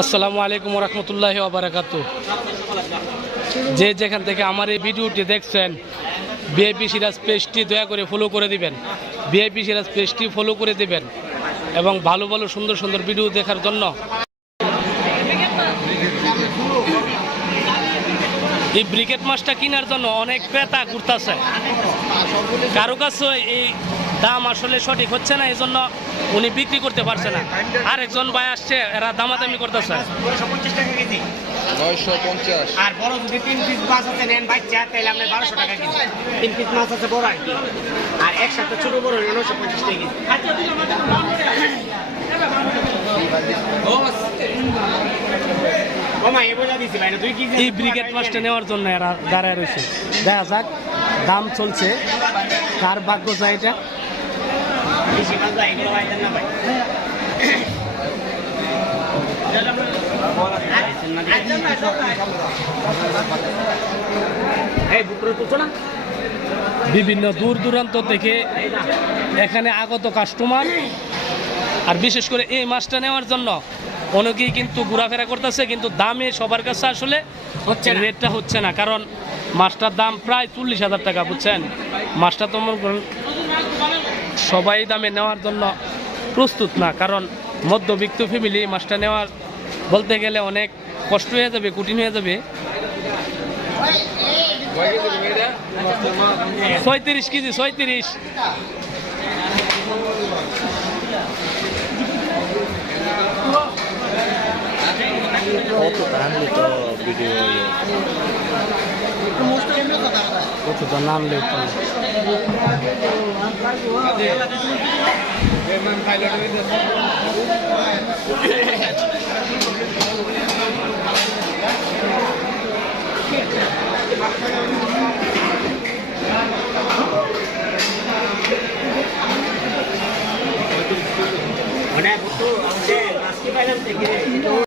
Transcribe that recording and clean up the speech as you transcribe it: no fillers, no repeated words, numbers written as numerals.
আসসালামু আলাইকুম রহমতুল্লাহি ওয়া বারাকাতুহু। যে যেখান থেকে আমার এই ভিডিওটি দেখছেন, ভিআইপি সিরাজ পেজটি দয়া করে ফলো করে দিবেন। ভিআইপি সিরাজ পেজটি ফলো করে দিবেন এবং ভালো ভালো সুন্দর সুন্দর ভিডিও দেখার জন্য এই ব্রিকেট মাছটা কেনার জন্য অনেক ক্রেতা ঘুরতেছে। কারো কাছে এই দাম আসলে সঠিক হচ্ছে না, এই জন্য উনি বিক্রি করতে পারছে না। আরেকজন ভাই আসছে, এরা দামাদামি করতেছে। 950 আর বড় যদি 3 পিস মাছ আছে নেন বাচ্চা তাহলে আপনি 1200 টাকা কেজি। 3 পিস মাছ আছে বড় আর কি, আর একসাথে ছোট বড় 950 টাকা কেজি। এই ব্রিকেট মাছটা নেওয়ার জন্য এরা দাঁড়ায় রয়েছে। দেখা যাক, দাম চলছে, কার ভাগ্য চাই এটা। বিভিন্ন দূর দূরান্ত থেকে এখানে আগত কাস্টমার, আর বিশেষ করে এই মাছটা নেওয়ার জন্য অনেকেই কিন্তু ঘোরাফেরা করতেছে, কিন্তু দামে সবার কাছে আসলে রেটটা হচ্ছে না। কারণ মাছটার দাম প্রায় 40,000 টাকা, বুঝছেন। মাছটা তো মনে করেন সবাই দামে নেওয়ার জন্য প্রস্তুত না, কারণ মধ্যবিত্ত ফ্যামিলি মাছটা নেওয়ার বলতে গেলে অনেক কষ্ট হয়ে যাবে, কঠিন হয়ে যাবে। 36 কেজি, 36। কত টানলে তো ভিডিও কতটা নামলে তো মানে আজকে পাইলাম থেকে